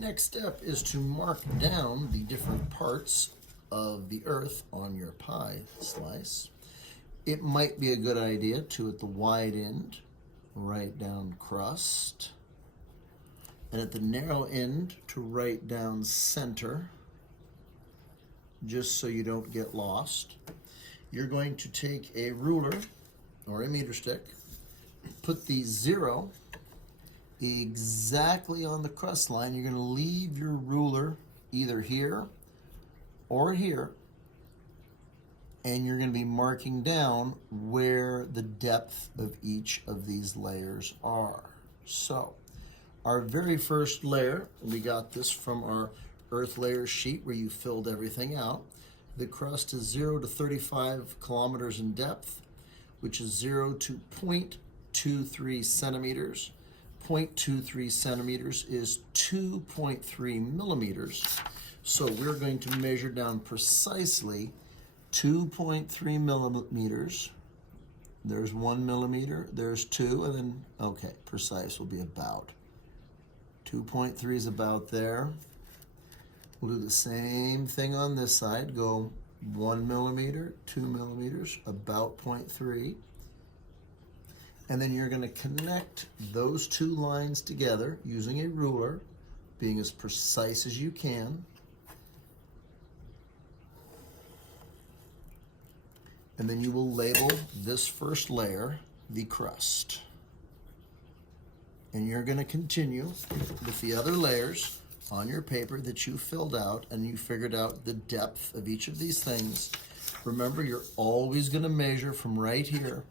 Next step is to mark down the different parts of the earth on your pie slice. It might be a good idea to, at the wide end, write down crust, and at the narrow end to write down center, just so you don't get lost. You're going to take a ruler or a meter stick, put the 0 exactly on the crust line. You're going to leave your ruler either here or here, and you're going to be marking down where the depth of each of these layers are. So our very first layer, we got this from our earth layer sheet where you filled everything out. The crust is 0 to 35 kilometers in depth, which is 0 to 0.23 centimeters. 0.23 centimeters is 2.3 millimeters. So we're going to measure down precisely 2.3 millimeters. There's 1 millimeter, there's 2, and then, okay, precise will be about. 2.3 is about there. We'll do the same thing on this side. Go 1 millimeter, 2 millimeters, about 0.3. And then you're going to connect those two lines together using a ruler, being as precise as you can. And then you will label this first layer the crust. And you're going to continue with the other layers on your paper that you filled out and you figured out the depth of each of these things. Remember, you're always going to measure from right here.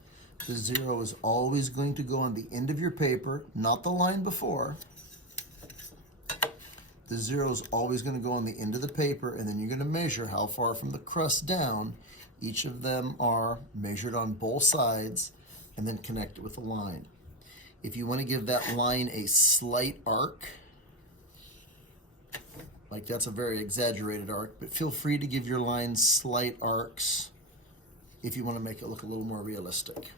The 0 is always going to go on the end of your paper, not the line before. The 0 is always going to go on the end of the paper, and then you're going to measure how far from the crust down each of them are, measured on both sides, and then connect it with a line. If you want to give that line a slight arc, like that's a very exaggerated arc, but feel free to give your lines slight arcs if you want to make it look a little more realistic.